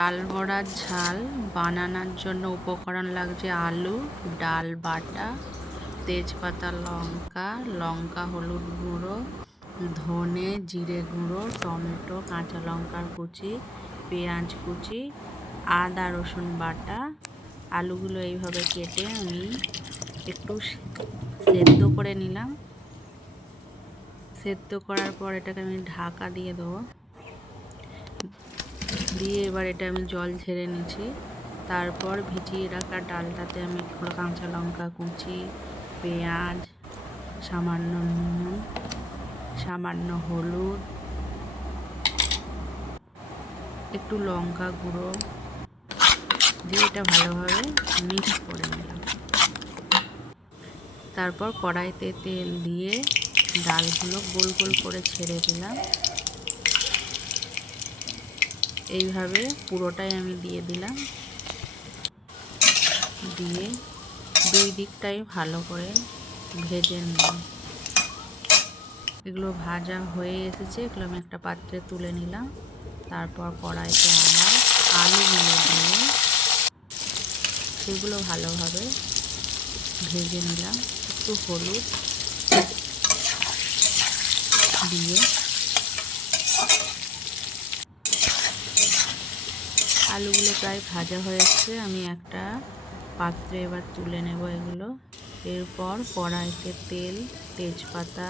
ডাল বড়ার ঝাল বানানোর জন্য উপকরণ লাগছে আলু, ডাল বাটা, তেজপাতা, লঙ্কা, হলুদ গুঁড়ো, ধনে জিরে গুঁড়ো, টমেটো, কাঁচা লঙ্কার কুচি, পেঁয়াজ কুচি, আদা রসুন বাটা। আলুগুলো এইভাবে কেটে আমি একটু সেদ্ধ করে নিলাম। সেদ্ধ করার পর এটাকে আমি ঢাকা দিয়ে দেবো। দিয়ে এবার এটা আমি জল ঝেড়ে নিচ্ছি। তারপর ভিজিয়ে রাখা ডালটাতে আমি কাঁচা লঙ্কা কুচি, পেঁয়াজ, সামান্য নুন, সামান্য হলুদ, একটু লঙ্কা গুঁড়ো দিয়ে এটা ভালোভাবে মিক্স করে নিলাম। তারপর কড়াইতে তেল দিয়ে ডালগুলো গোল গোল করে ছেড়ে দিলাম। এইভাবে পুরোটাই আমি দিয়ে দিলাম। দিয়ে দুই দিকটাই ভালো করে ভেজে নিলাম। এগুলো ভাজা হয়ে এসেছে, এগুলো আমি একটা পাত্রে তুলে নিলাম। তারপর কড়াইতে আবার আলুগুলো দিয়ে সেগুলো ভালোভাবে ভেজে নিলাম। একটু হলুদ দিয়ে আলুগুলো প্রায় ভাজা হয়ে এসছে, আমি একটা পাত্রে এবার তুলে নেব এগুলো। এরপর কড়াইতে তেল, তেজপাতা,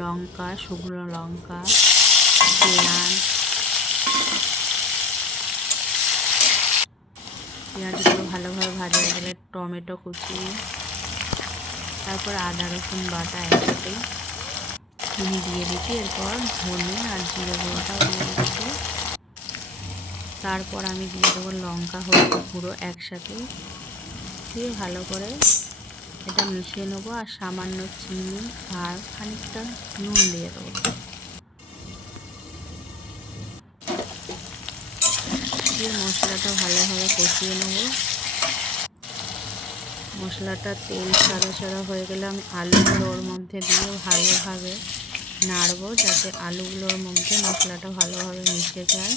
লঙ্কা, শুকনো লঙ্কা, পেঁয়াজগুলো ভালোভাবে ভাজা হয়ে গেলে টমেটো কুচি, তারপর আদা রসুন বাটা একসাথেই আমি দিয়ে দিচ্ছি। এরপর ধনে আর জিরে গুঁড়োটাও দিয়ে দিচ্ছি। তারপর আমি দিয়ে দেবো লঙ্কা হলুদ গুঁড়ো একসাথে দিয়ে ভালো করে এটা মিশিয়ে নেবো। আর সামান্য চিনি আর খানিকটা নুন দিয়ে দেবো। দিয়ে মশলাটা ভালোভাবে কষিয়ে নেব। মশলাটা তেল ছাড়া হয়ে গেলে আমি আলুগুলো ওর মধ্যে দিয়ে ভালোভাবে নাড়বো, যাতে আলুগুলোর মধ্যে মশলাটা ভালোভাবে মিশে যায়।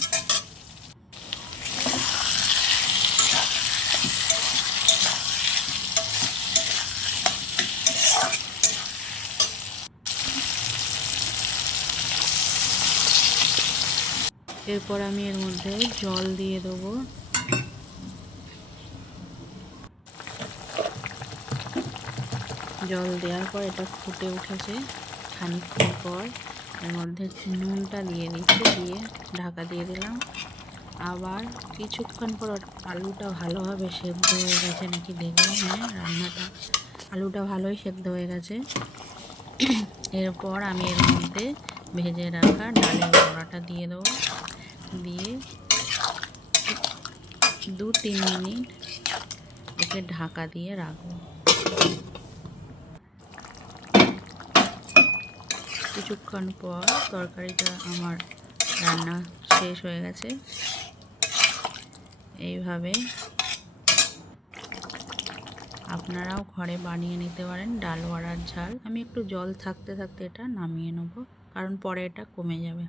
এরপর আমি এর মধ্যে জল দিয়ে দেবো। জল দেওয়ার পর এটা ফুটে উঠেছে। খানিকক্ষণ পর এর মধ্যে নুনটা দিয়ে দিচ্ছি, দিয়ে ঢাকা দিয়ে দিলাম। আবার কিছুক্ষণ পর আলুটা ভালোভাবে সেদ্ধ হয়ে গেছে নাকি দেখলাম। হ্যাঁ, আলুটা ভালোই সেদ্ধ হয়ে গেছে। এরপর আমি এর মধ্যে ভেজে রাখা ডালের বড়াটা দিয়ে দেবো। দিয়ে 2-3 মিনিট একে ঢাকা দিয়ে রাখবো। কিছুক্ষণ পর তরকারিটা আমার রান্না শেষ হয়ে গেছে। এইভাবে আপনারাও ঘরে বানিয়ে নিতে পারেন ডাল বড়ার ঝাল। আমি একটু জল থাকতে থাকতে এটা নামিয়ে নেব, কারণ পরে এটা কমে যাবে।